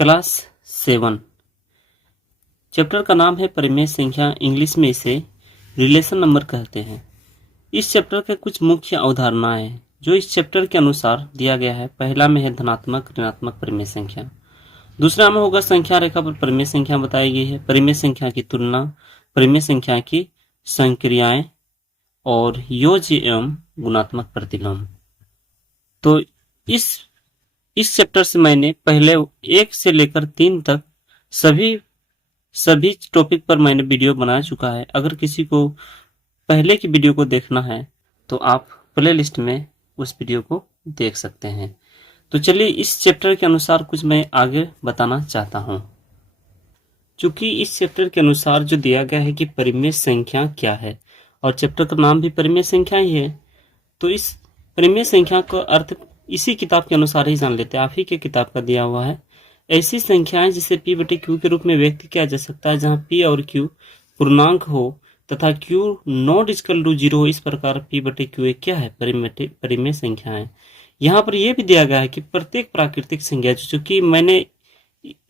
Class 7 chapter का नाम है परिमेय संख्या। इंग्लिश में इसे रिलेशन नंबर कहते हैं। इस चैप्टर के कुछ मुख्य अवधारणाएं हैं जो इस चैप्टर के अनुसार दिया गया है। पहला में है धनात्मक ऋणात्मक परिमेय संख्या। दूसरा में होगा संख्या रेखा पर परिमेय संख्या बताई गई है, परिमेय संख्या की तुलना, परिमेय संख्या की संक्रियाएं और योज्य एवं गुणात्मक प्रतिलोम। तो इस चैप्टर से मैंने पहले 1 से लेकर 3 तक सभी टॉपिक पर मैंने वीडियो बना चुका है। अगर किसी को पहले की वीडियो को देखना है तो आप प्ले लिस्ट में उस वीडियो को देख सकते हैं। तो चलिए इस चैप्टर के अनुसार कुछ मैं आगे बताना चाहता हूं। चूंकि इस चैप्टर के अनुसार जो दिया गया है कि परिमेय संख्या क्या है और चैप्टर का नाम भी परिमेय संख्या ही है, तो इस परिमेय संख्या का अर्थ इसी किताब के अनुसार ही जान लेते हैं। आप ही के किताब का दिया हुआ है। ऐसी संख्याएं जिसे p बटे क्यू के रूप में व्यक्त किया जा सकता है, जहां p और q पूर्णांक हो तथा q नॉट इक्वल टू 0 हो। इस प्रकार p बटे क्यू एक क्या है, परिमेय संख्या है। यहाँ पर यह भी दिया गया है कि प्रत्येक प्राकृतिक संख्या, चूंकि मैंने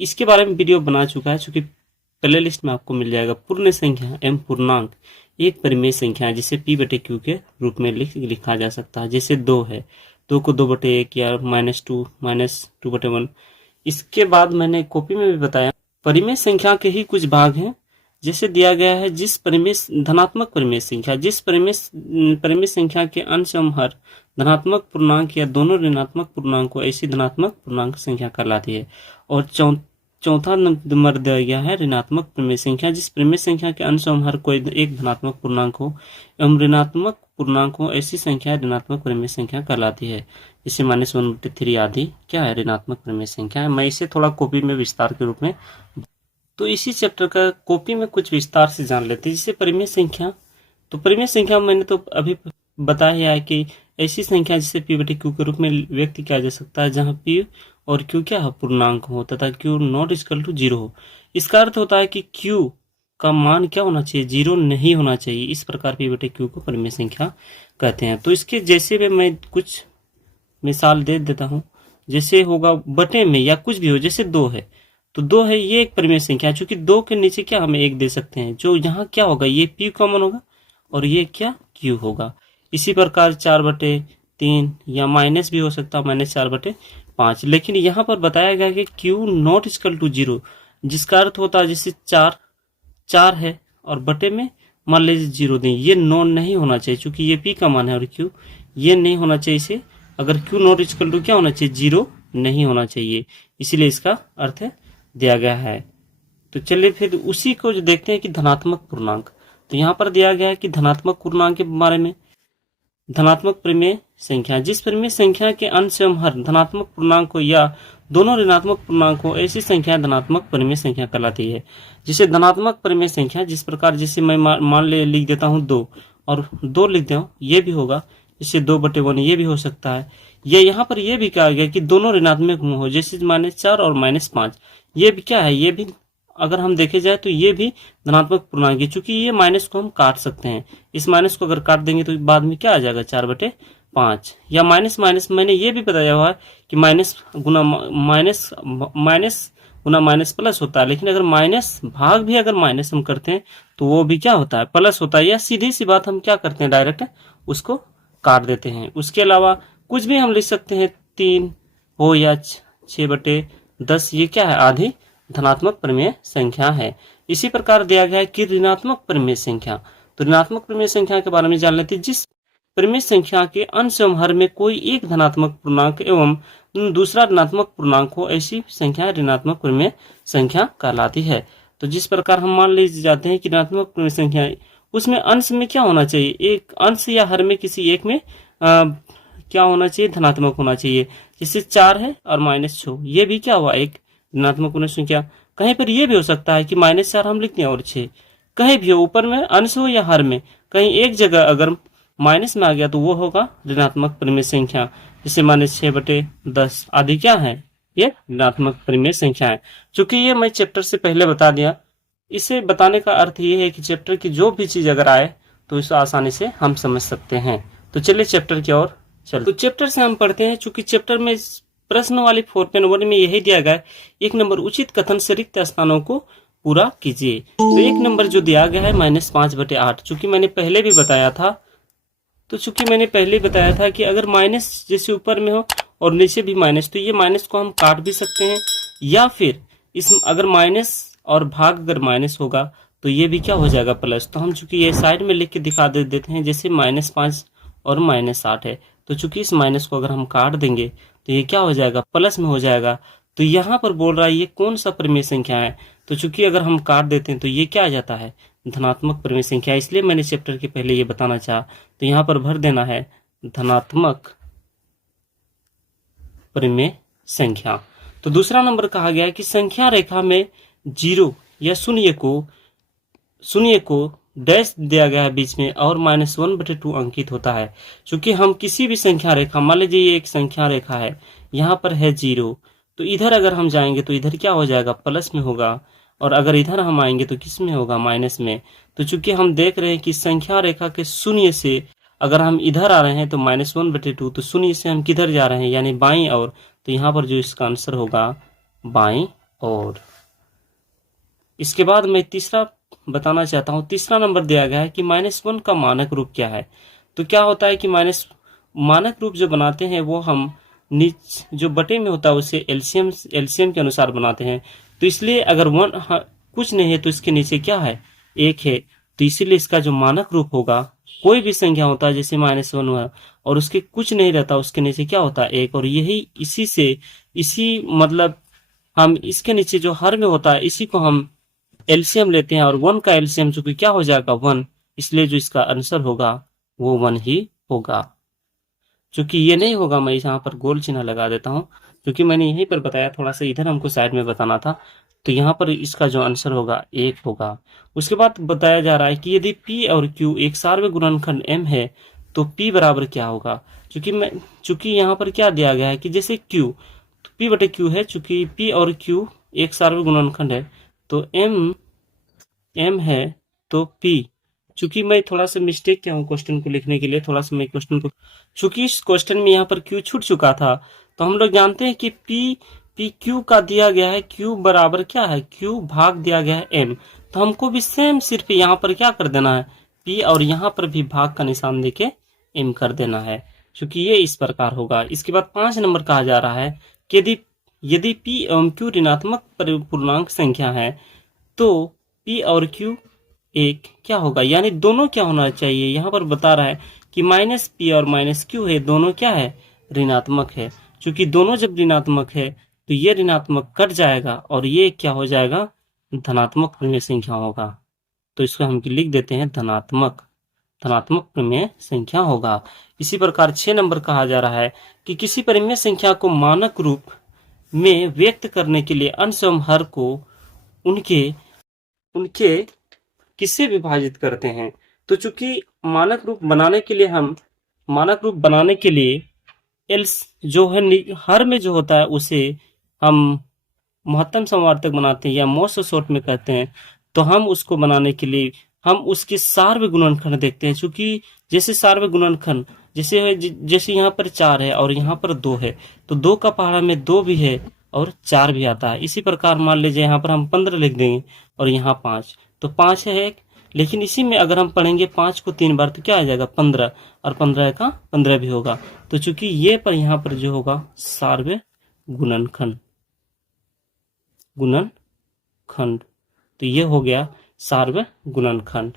इसके बारे में वीडियो बना चुका है, चूंकि प्ले लिस्ट में आपको मिल जाएगा। पूर्ण संख्या एवं पूर्णांक एक परिमेय संख्या है जिसे p बटे क्यू के रूप में लिखा जा सकता है। जैसे 2 है, 2 को 2/1 या -2/1। इसके बाद मैंने कॉपी में भी बताया परिमेय संख्या के ही कुछ भाग हैं। जैसे दिया गया है जिस परिमेय धनात्मक परिमेय संख्या, जिस परिमेय संख्या के अंश एवं हर धनात्मक पूर्णांक या दोनों ऋणात्मक पूर्णांक को ऐसी धनात्मक पूर्णांक संख्या कहलाती है। और चौथा नंबर दिया गया है ऋणात्मक परिमेय संख्या, जिस परिमेय संख्या के अंश एवं हर कोई एक धनात्मक पूर्णांक हो एवं ऋणात्मक पूर्णांक हो, ऐसी संख्या ऋणात्मक परिमेय संख्या कहलाती है। जैसे -1/3 आदि क्या है, ऋणात्मक परिमेय संख्या है। मैं इसे थोड़ा कॉपी में विस्तार के रूप में, तो इसी चैप्टर का कॉपी में कुछ विस्तार से जान लेते हैं। जैसे परिमेय संख्या, तो परिमेय संख्या मैंने तो अभी बताया है कि ऐसी संख्या जिसे p बटे क्यू के रूप में व्यक्त किया जा सकता है, जहां p और q क्या है, पूर्णांक हो तथा q नॉट इक्वल टू 0 हो। इसका अर्थ होता है कि q का मान क्या होना चाहिए, 0 नहीं होना चाहिए। इस प्रकार p बटे क्यू को परिमेय संख्या कहते हैं। तो इसके जैसे में मैं कुछ मिसाल दे देता हूं। जैसे होगा बटे में या कुछ भी हो, जैसे 2 है तो 2 है, ये एक परिमेय संख्या है। चूंकि 2 के नीचे क्या हम 1 दे सकते हैं, जो यहाँ क्या होगा, ये p कॉमन होगा और ये क्या q होगा। इसी प्रकार 4/3 या माइनस भी हो सकता है, -4/5। लेकिन यहाँ पर बताया गया कि q नॉट इक्वल टू 0, जिसका अर्थ होता है जैसे 4 है और बटे में मान लीजिए 0 दें, ये नॉन नहीं होना चाहिए। चूंकि ये p का मान है और q ये नहीं होना चाहिए। इसे अगर q नॉट इक्वल टू क्या होना चाहिए, 0 नहीं होना चाहिए। इसीलिए इसका अर्थ दिया गया है। तो चलिए फिर उसी को जो देखते हैं कि धनात्मक पूर्णांक। तो यहाँ पर दिया गया है कि धनात्मक पूर्णांक के बारे में, धनात्मक परिमेय संख्या, जिस परिमेय संख्या के अंश एवं हर धनात्मक पूर्णांक हो या दोनों ऋणात्मक पूर्णांक हो, ऐसी संख्या धनात्मक परिमेय संख्या कहलाती है। जिसे धनात्मक परिमेय संख्या, जिस प्रकार जैसे मैं मान ले लिख देता हूँ 2 और 2 लिख देता हूँ, ये भी होगा। इससे 2/1 ये भी हो सकता है। ये यहाँ पर ये भी कहा गया कि दोनों ऋणात्मक हो, जैसे -4 और -5। ये भी क्या है, ये भी अगर हम देखे जाए तो ये भी धनात्मक पूर्णांक है। चूंकि ये माइनस को हम काट सकते हैं, इस माइनस को अगर काट देंगे तो बाद में क्या आ जाएगा, 4/5। या माइनस मैंने ये भी बताया हुआ है कि माइनस गुना माइनस प्लस होता है। लेकिन अगर माइनस भाग भी अगर माइनस हम करते हैं तो वो भी क्या होता है, प्लस होता है। या सीधी सी बात हम क्या करते हैं, डायरेक्ट उसको काट देते हैं। उसके अलावा कुछ भी हम लिख सकते हैं, 3 हो या 6/10, ये क्या है, आधी धनात्मक परिमेय संख्या है। इसी प्रकार दिया गया है कि ऋणात्मक परिमेय संख्या। तो ऋणात्मक परिमेय संख्या के बारे में जान लेते हैं। जिस परिमेय संख्या के अंश एवं हर में कोई एक धनात्मक पूर्णांक एवं दूसरा ऋणात्मक पूर्णांक हो, ऐसी संख्या ऋणात्मक परिमेय संख्या कहलाती है। तो जिस प्रकार हम मान लीजिए जाते हैं कि ऋणात्मक परिमेय संख्या, उसमें अंश में क्या होना चाहिए, एक अंश या हर में किसी एक में क्या होना चाहिए, धनात्मक होना चाहिए। जैसे 4 है और -6, ये भी क्या हुआ, एक ऋणात्मक पूर्ण संख्या। कहीं पर यह भी हो सकता है कि -4 हम लिखते हैं और 6, कहीं भी हो, ऊपर में अंश हो या हर में, कहीं एक जगह अगर माइनस में आ गया तो वो होगा ऋणात्मक परिमेय संख्या। जैसे -6/10 आदि क्या है, ये ऋणात्मक परिमेय संख्या है। चूंकि ये मैं चैप्टर से पहले बता दिया, इसे बताने का अर्थ ये है कि चैप्टर की जो भी चीज अगर आए तो इसे आसानी से हम समझ सकते हैं। तो चलिए चैप्टर की ओर चलते। तो चैप्टर से हम पढ़ते हैं। चूंकि चैप्टर में प्रश्न वाली 4.1 में यही दिया गया है, 1 नंबर उचित कथन से रिक्त स्थानों को पूरा कीजिए। तो 1 नंबर जो दिया गया है -5/8, चूंकि मैंने पहले भी बताया था कि अगर माइनस जैसे ऊपर में हो और नीचे भी माइनस, तो ये माइनस को हम काट भी सकते हैं, या फिर इस अगर माइनस और भाग अगर माइनस होगा तो ये भी क्या हो जाएगा प्लस। तो हम चूंकि ये साइड में लिख के दिखा देते हैं, जैसे -5 और -8 है, तो चूंकि इस माइनस को अगर हम काट देंगे तो ये क्या हो जाएगा, प्लस में हो जाएगा। तो यहाँ पर बोल रहा है ये कौन सा परिमेय संख्या है, तो चूंकि अगर हम काट देते हैं तो ये क्या आ जाता है, धनात्मक परिमेय संख्या। इसलिए मैंने चैप्टर के पहले ये बताना चाहा। तो यहाँ पर भर देना है धनात्मक परिमेय संख्या। तो दूसरा नंबर कहा गया है कि संख्या रेखा में 0 या शून्य को डैश दिया गया है बीच में और -1/2 अंकित होता है। क्योंकि हम किसी भी संख्या रेखा, मान लीजिए ये एक संख्या रेखा है, यहाँ पर है 0, तो इधर अगर हम जाएंगे तो इधर क्या हो जाएगा, प्लस में होगा, और अगर इधर हम आएंगे तो किस में होगा, माइनस में। तो चूंकि हम देख रहे हैं कि संख्या रेखा के शून्य से अगर हम इधर आ रहे हैं तो -1/2, तो शून्य से हम किधर जा रहे हैं, यानी बाईं ओर। तो यहाँ पर जो इसका आंसर होगा बाईं ओर। इसके बाद मैं तीसरा बताना चाहता हूँ। तीसरा नंबर दिया गया है कि -1 का मानक रूप क्या है। तो क्या होता है कि मानक रूप जो बनाते हैं वो हम नीच जो बटे में होता है उसे एलसीएम के अनुसार बनाते हैं। तो इसलिए अगर 1 कुछ नहीं है तो इसके नीचे क्या है, 1 है, तो इसीलिए इसका जो मानक रूप होगा, कोई भी संख्या होता है जैसे -1 हुआ और उसके कुछ नहीं रहता, उसके नीचे क्या होता है, 1। और यही इसी मतलब हम इसके नीचे जो हर में होता है इसी को हम एलसीएम लेते हैं, और 1 का एलसीएम चूंकि क्या हो जाएगा, 1, इसलिए जो इसका आंसर होगा वो 1 ही होगा। चूंकि ये नहीं होगा, मैं यहाँ पर गोल चिन्ह लगा देता हूँ, क्योंकि मैंने यहीं पर बताया, थोड़ा सा इधर हमको साइड में बताना था। तो यहाँ पर इसका जो आंसर होगा 1 होगा। उसके बाद बताया जा रहा है कि यदि P और Q एक सार्वत्रिक गुणनखंड M है तो P बराबर क्या होगा। चूंकि यहाँ पर क्या दिया गया है कि जैसे Q तो P/Q है, चूंकि P और Q एक सार्वत्रिक गुणनखंड है, तो M है तो P। चूंकि मैं थोड़ा सा मिस्टेक किया हूँ क्वेश्चन को लिखने के लिए, थोड़ा सा मैं क्वेश्चन को, चूंकि इस क्वेश्चन में यहाँ पर Q छूट चुका था, तो हम लोग जानते हैं कि P Q का दिया गया है, Q बराबर क्या है, Q भाग दिया गया है M। तो हमको भी सेम सिर्फ यहाँ पर क्या कर देना है, P, और यहाँ पर भी भाग का निशान देके M कर देना है, क्योंकि ये इस प्रकार होगा। इसके बाद 5 नंबर कहा जा रहा है कि यदि P एवं Q ऋणात्मक पूर्णांक संख्या है तो P और Q एक क्या होगा, यानी दोनों क्या होना चाहिए। यहाँ पर बता रहा है कि -P और -Q है, दोनों क्या है, ऋणात्मक है। क्योंकि दोनों जब ऋणात्मक है तो ये ऋणात्मक कट जाएगा और ये क्या हो जाएगा, धनात्मक परिमेय संख्या होगा। तो इसको हम लिख देते हैं धनात्मक परिमेय संख्या होगा। इसी प्रकार 6 नंबर कहा जा रहा है कि किसी परिमेय संख्या को मानक रूप में व्यक्त करने के लिए अंश एवं हर को उनके किससे विभाजित करते हैं। तो चूंकि मानक रूप बनाने के लिए एल्स जो है हर में जो होता है उसे हम महत्तम समवर्तक बनाते हैं या मोस्ट शॉर्ट में कहते हैं। तो हम उसको बनाने के लिए हम उसके सार्वत्रिक गुणनखंड देखते हैं। चूंकि जैसे सार्वत्रिक गुणनखंड जैसे यहाँ पर 4 है और यहाँ पर 2 है, तो 2 का पहाड़ा में 2 भी है और 4 भी आता है। इसी प्रकार मान लीजिए यहाँ पर हम 15 लिख देंगे और यहाँ 5, तो 5 है एक, लेकिन इसी में अगर हम पढ़ेंगे 5 को 3 बार तो क्या आ जाएगा, 15, और 15 का 15 भी होगा। तो चूंकि ये पर यहाँ पर जो होगा सार्वत्रिक गुणनखंड, तो ये हो गया सार्वत्रिक गुणनखंड।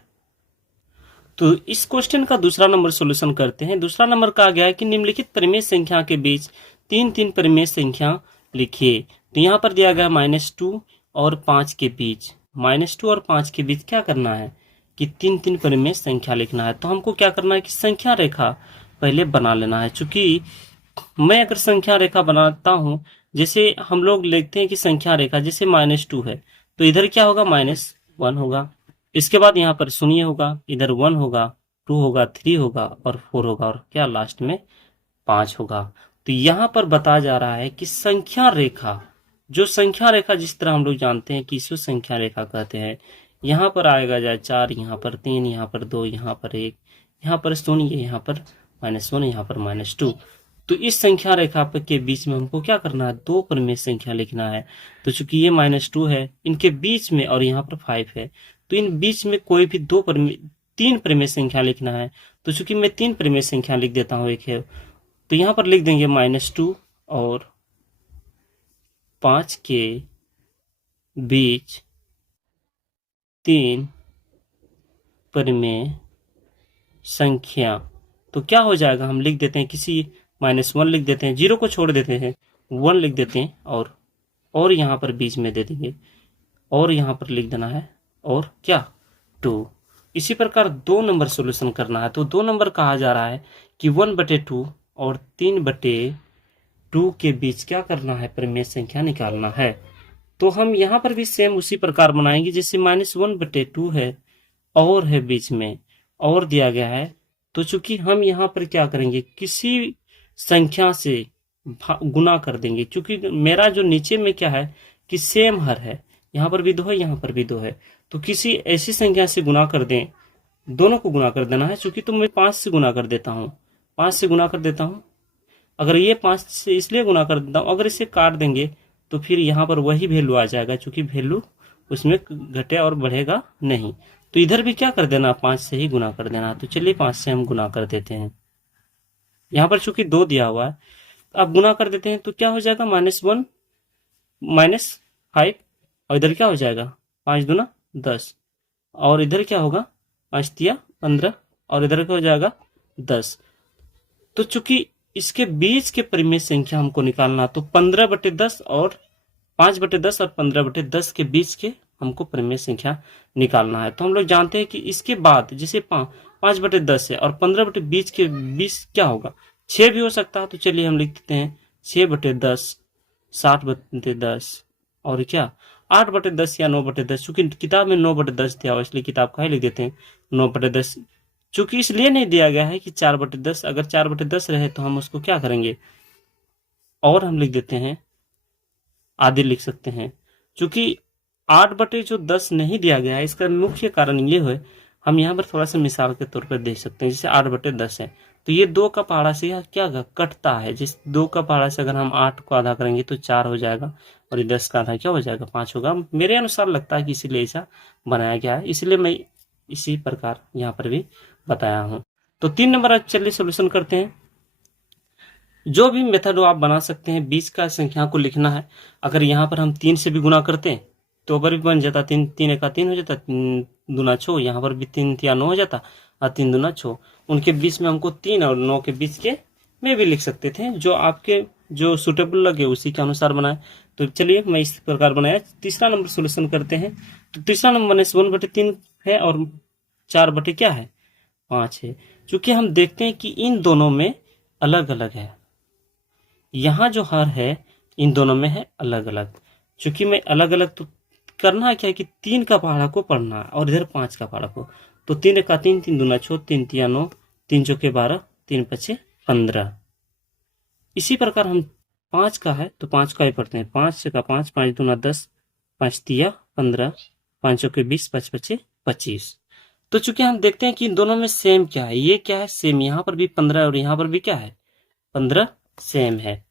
तो इस क्वेश्चन का दूसरा नंबर सॉल्यूशन करते हैं। दूसरा नंबर कहा गया है कि निम्नलिखित परिमेय संख्या के बीच 3 परिमेय संख्या लिखिए। तो यहाँ पर दिया गया -2 और 5 के बीच, -2 और 5 के बीच क्या करना है कि 3 परिमेय संख्या लिखना है। तो हमको क्या करना है कि संख्या रेखा पहले बना लेना है। चूंकि मैं अगर संख्या रेखा बनाता हूं, जैसे हम लोग लिखते हैं कि संख्या रेखा जैसे -2 है, तो इधर क्या होगा, -1 होगा। इसके बाद यहाँ पर 0 होगा, इधर 1 होगा, 2 होगा, 3 होगा और 4 होगा, और क्या लास्ट में 5 होगा। तो यहाँ पर बताया जा रहा है कि संख्या रेखा जिस तरह हम लोग जानते हैं कि इसको संख्या रेखा कहते हैं। यहाँ पर आएगा जाए 4, यहाँ पर 3, यहाँ पर 2, यहाँ पर 1, यहाँ पर 0, यहाँ पर -1, यहाँ पर -2। तो इस संख्या रेखा के बीच में हमको क्या करना है, दो परिमेय संख्या लिखना है। तो चूंकि ये -2 है, इनके बीच में और यहाँ पर 5 है, तो इन बीच में कोई भी तीन परिमेय संख्या लिखना है। तो चूंकि मैं तीन परिमेय संख्या लिख देता हूँ, एक है तो यहाँ पर लिख देंगे -2 और 5 के बीच तीन परिमेय संख्या। तो क्या हो जाएगा, हम लिख देते हैं किसी -1 लिख देते हैं, 0 को छोड़ देते हैं, 1 लिख देते हैं और यहाँ पर बीच में दे देंगे और यहाँ पर लिख देना है और क्या 2। इसी प्रकार 2 नंबर सोल्यूशन करना है। तो 2 नंबर कहा जा रहा है कि 1/2 और 3/2 के बीच क्या करना है, परिमेय संख्या निकालना है। तो हम यहाँ पर भी सेम उसी प्रकार बनाएंगे, जैसे -1/2 है और है बीच में और दिया गया है। तो चूंकि हम यहाँ पर क्या करेंगे, किसी संख्या से गुना कर देंगे, क्योंकि मेरा जो नीचे में क्या है कि सेम हर है, यहाँ पर भी 2 है, यहाँ पर भी 2 है, तो किसी ऐसी संख्या से गुना कर दें, दोनों को गुना कर देना है। चूंकि तो मैं 5 से गुना कर देता हूँ, 5 से गुना कर देता हूँ। अगर ये 5 से इसलिए गुना कर देता हूँ, अगर इसे काट देंगे तो फिर यहाँ पर वही वैल्यू आ जाएगा, चूंकि वैल्यू उसमें घटे और बढ़ेगा नहीं। तो इधर भी क्या कर देना, 5 से ही गुना कर देना। तो चलिए 5 से हम गुना कर देते हैं। यहाँ पर चूंकि 2 दिया हुआ है, अब गुना कर देते हैं तो क्या हो जाएगा, -1 -5 और इधर क्या हो जाएगा 5 दूना 10 और इधर क्या होगा 5 तिया 15 और इधर क्या हो जाएगा 10। तो चूंकि इसके बीच के परिमेय संख्या हमको निकालना, तो 15/10 और 5/10 और 15/10 के बीच के हमको परिमेय संख्या निकालना है। तो हम लोग जानते हैं कि इसके बाद जैसे 5/10 है और 15/20 के बीच क्या होगा, 6 भी हो सकता है। तो चलिए हम लिख देते हैं 6/10, 7/10 और क्या 8/10 या 9/10। चूंकि किताब में 9/10 दिया हुआ, इसलिए किताब का ही लिख देते हैं 9/10। चूंकि इसलिए नहीं दिया गया है कि 4/10, अगर 4/10 रहे तो हम उसको क्या करेंगे और हम लिख देते हैं आधे लिख सकते हैं। चूंकि 8/10 नहीं दिया गया है, इसका मुख्य कारण ये है, हम यहाँ पर थोड़ा सा मिसाल के तौर पर देख सकते हैं। जैसे 8/10 है तो ये 2 का पहाड़ा से यह क्या कटता है, जिस 2 का पहाड़ा से अगर हम 8 को आधा करेंगे तो 4 हो जाएगा और ये 10 का आधा क्या हो जाएगा 5 होगा। मेरे अनुसार लगता है कि इसीलिए ऐसा बनाया गया है, इसलिए मैं इसी प्रकार यहाँ पर भी बताया हूँ। तो 3 नंबर चलिए सोल्यूशन करते हैं। जो भी मेथड आप बना सकते हैं, बीच का संख्या को लिखना है। अगर यहाँ पर हम 3 से भी गुना करते हैं तो ऊपर भी बन जाता, 3 3 एका 3 हो जाता, 3 दूना 6, यहाँ पर भी 3 तिया 9 हो जाता और 3 दूना 6। उनके बीच में हमको 3 और 9 के बीच के में भी लिख सकते थे, जो आपके जो सुटेबल लगे उसी के अनुसार बनाए। तो चलिए मैं इस प्रकार बनाया। तीसरा नंबर सोल्यूशन करते हैं। तो तीसरा नंबर -1/3 है और 4 क्या है 5 है। चूंकि हम देखते हैं कि इन दोनों में अलग अलग है, यहाँ जो हर है इन दोनों में है अलग अलग। चूंकि मैं अलग अलग तो करना है क्या है कि 3 का पहाड़ा को पढ़ना है और इधर 5 का पहाड़ा को। तो 3 एका 3, 3 दूना 6, 3 तिया 9, 3 चौके 12, 3 पचे 15। इसी प्रकार हम 5 का है तो 5 का ही पढ़ते हैं। 5 एका 5, 5 दूना 10, 5 तिया 15, 5 चौके 20, 5 पचे 25। तो चूंकि हम देखते हैं कि इन दोनों में सेम क्या है, ये क्या है सेम, यहाँ पर भी 15 और यहाँ पर भी क्या है 15 सेम है।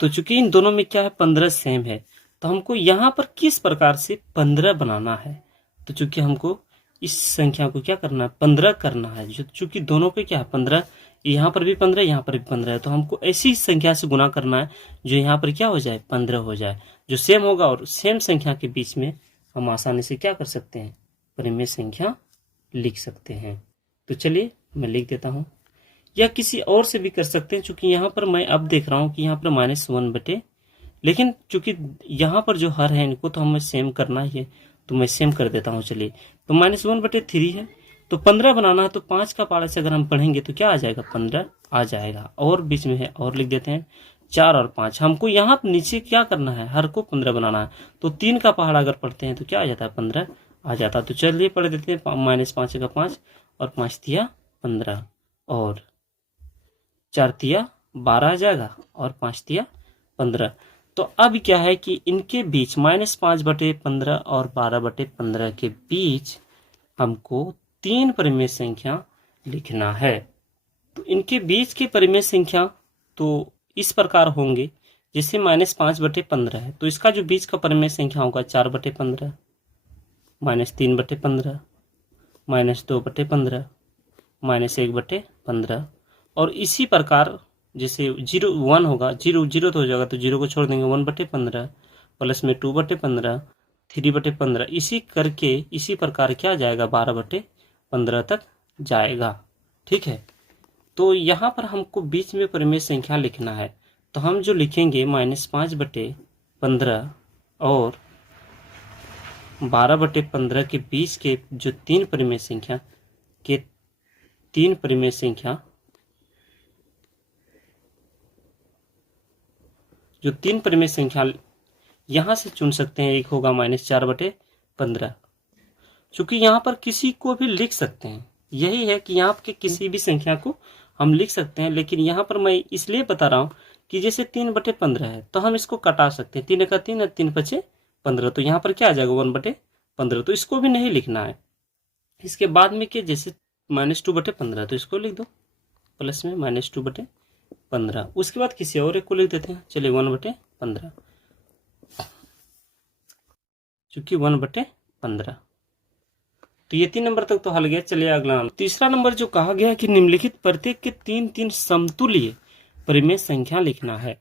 तो चूंकि इन दोनों में क्या है 15 सेम है, तो हमको यहाँ पर किस प्रकार से 15 बनाना है। तो चूंकि हमको इस संख्या को क्या करना है 15 करना है, जो चूंकि दोनों पे क्या है 15, यहाँ पर भी 15, यहाँ पर भी 15 है, तो हमको ऐसी संख्या से गुना करना है जो यहाँ पर क्या हो जाए 15 हो जाए, जो सेम होगा। और सेम संख्या के बीच में हम आसानी से क्या कर सकते हैं परिमेय संख्या लिख सकते हैं। तो चलिए मैं लिख देता हूँ, या किसी और से भी कर सकते हैं। चूंकि यहाँ पर मैं अब देख रहा हूँ कि यहाँ पर -1/, लेकिन चूंकि यहाँ पर जो हर है इनको तो हमें सेम करना ही है, तो मैं सेम कर देता हूँ। चलिए तो -1/3 है, तो 15 बनाना है, तो 5 का पहाड़ा से अगर हम पढ़ेंगे तो क्या आ जाएगा 15 आ जाएगा। और बीच में है और लिख देते हैं 4 और 5। हमको यहाँ नीचे क्या करना है हर को 15 बनाना है, तो 3 का पहाड़ा अगर पढ़ते हैं तो क्या आ जाता है 15 आ जाता। तो चलिए पढ़ देते हैं -5 का 5 और 5 तिया 15 और 4 तिया 12 आ जाएगा और 5 तिया 15। तो अब क्या है कि इनके बीच -5/15 और 12/15 के बीच हमको 3 परिमेय संख्या लिखना है। तो इनके बीच की परिमेय संख्या तो इस प्रकार होंगे, जैसे -5/15 है तो इसका जो बीच का परिमेय संख्या होगा 4/15, -3/15, -2/15, -1/15। और इसी प्रकार जैसे 0 1 होगा, 0 0 तो हो जाएगा तो 0 को छोड़ देंगे, 1/15 प्लस में 2/15, 3/15, इसी करके इसी प्रकार क्या जाएगा 12/15 तक जाएगा। ठीक है, तो यहाँ पर हमको बीच में परिमेय संख्या लिखना है, तो हम जो लिखेंगे -5/15 और 12/15 के बीच के जो तीन परिमेय संख्या के तीन परिमेय संख्या जो तीन परिमेय संख्या यहां से चुन सकते हैं। एक होगा -4/15, चूंकि यहाँ पर किसी को भी लिख सकते हैं, यही है कि यहाँ के किसी भी संख्या को हम लिख सकते हैं, लेकिन यहाँ पर मैं इसलिए बता रहा हूँ कि जैसे 3/15 है तो हम इसको कटा सकते हैं, 3 का 3 और 3×5 = 15, तो यहाँ पर क्या आ जाएगा 1/15, तो इसको भी नहीं लिखना है। इसके बाद में कि जैसे -2/15 तो इसको लिख दो प्लस में -2/15, उसके बाद किसी और एक को लिख देते हैं, चलिए 1/15, चूंकि 1/15। तो ये 3 नंबर तक तो हल गया। चलिए अगला नंबर, तीसरा नंबर जो कहा गया कि निम्नलिखित प्रत्येक के 3 समतुल्य परिमेय संख्या लिखना है।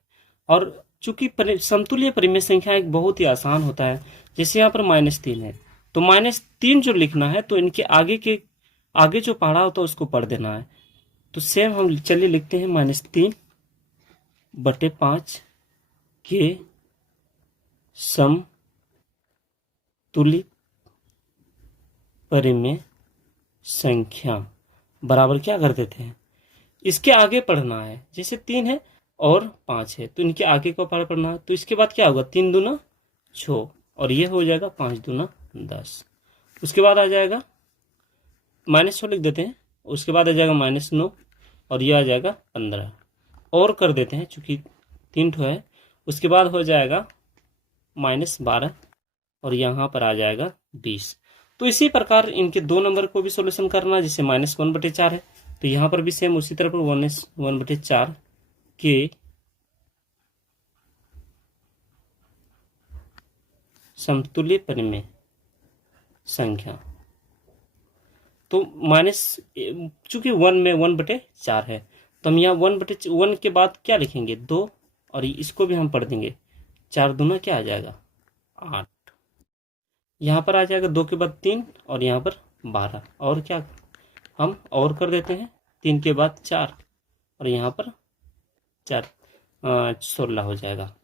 और चूंकि समतुल्य परिमेय संख्या एक बहुत ही आसान होता है, जैसे यहाँ पर -3 है तो -3 जो लिखना है तो इनके आगे जो पढ़ा होता है उसको पढ़ देना है। तो सेम हम चलिए लिखते हैं -3/5 के समतुल्य परिमेय संख्या बराबर क्या कर देते हैं, इसके आगे पढ़ना है, जैसे 3 है और 5 है तो इनके आगे को पढ़ना है। तो इसके बाद क्या होगा, 3 दूना 6 और ये हो जाएगा 5 दूना 10। उसके बाद आ जाएगा -6 लिख देते हैं, उसके बाद आ जाएगा -9 और ये आ जाएगा 15 और कर देते हैं चूंकि 3 ठो है। उसके बाद हो जाएगा -12 और यहाँ पर आ जाएगा 20। तो इसी प्रकार इनके 2 नंबर को भी सॉल्यूशन करना, जैसे -1/4 है तो यहाँ पर भी सेम उसी तरह पर 1/4 के समतुल्य परिमेय संख्या। तो चूंकि 1 में 1/4 है तो हम यहाँ 1 के बाद क्या लिखेंगे 2 और इसको भी हम पढ़ देंगे, 4 दूना क्या आ जाएगा 8, यहाँ पर आ जाएगा 2 के बाद 3 और यहाँ पर 12 और क्या हम और कर देते हैं, 3 के बाद 4 और यहाँ पर 16 हो जाएगा।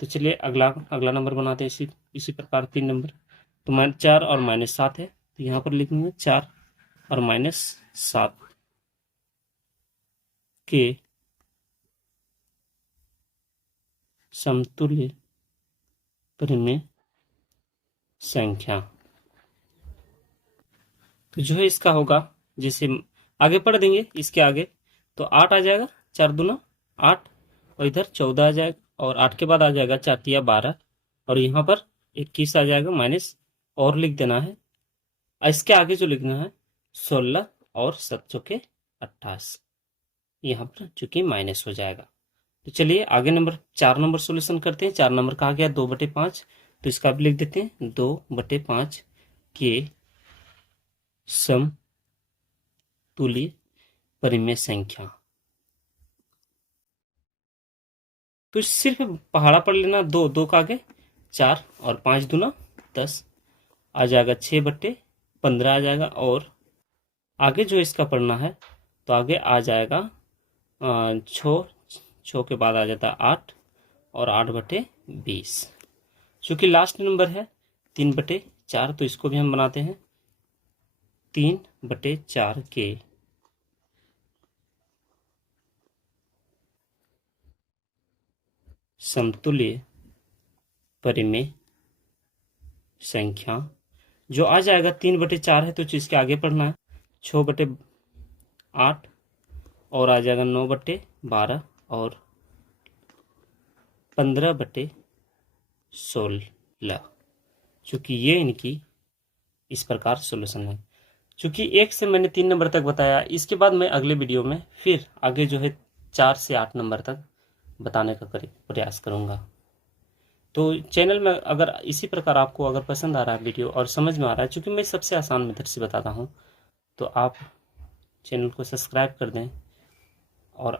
तो चलिए अगला नंबर बनाते हैं इसी प्रकार 3 नंबर। तो -4 और -7 है तो यहाँ पर लिखेंगे 4 और -7 के समतुल्य परिमेय संख्या। तो जो है इसका होगा, जैसे आगे पढ़ देंगे इसके आगे, तो 8 आ जाएगा, 4 दूना 8 और इधर 14 आ जाएगा और 8 के बाद आ जाएगा 4 तिया 12 और यहाँ पर 21 आ जाएगा माइनस और लिख देना है। इसके आगे जो लिखना है 16 और 7 चौके 28, यहाँ पर चूंकि माइनस हो जाएगा। तो चलिए आगे 4 नंबर सोल्यूशन करते हैं। 4 नंबर कहा गया 2/5, तो इसका भी लिख देते हैं 2/5 के समतुल्य परिमेय संख्या। तो सिर्फ पहाड़ा पढ़ लेना, 2 का आगे 4 और 5 दूना 10 आ जाएगा, 6/15 आ जाएगा और आगे जो इसका पढ़ना है तो आगे आ जाएगा 6 के बाद आ जाता है 8 और 8/20। चूंकि लास्ट नंबर है 3/4 तो इसको भी हम बनाते हैं 3/4 के समतुल्य परिमेय संख्या। जो आ जाएगा 3/4 है तो इसके आगे पढ़ना है 6/8 और आ जाएगा 9/12 और 15/16, चूंकि ये इनकी इस प्रकार सॉल्यूशन है। चूंकि 1 से मैंने 3 नंबर तक बताया, इसके बाद मैं अगले वीडियो में फिर आगे जो है 4 से 8 नंबर तक बताने का प्रयास करूंगा। तो चैनल में अगर इसी प्रकार आपको अगर पसंद आ रहा है वीडियो और समझ में आ रहा है, चूंकि मैं सबसे आसान मेथड से बताता हूँ, तो आप चैनल को सब्सक्राइब कर दें और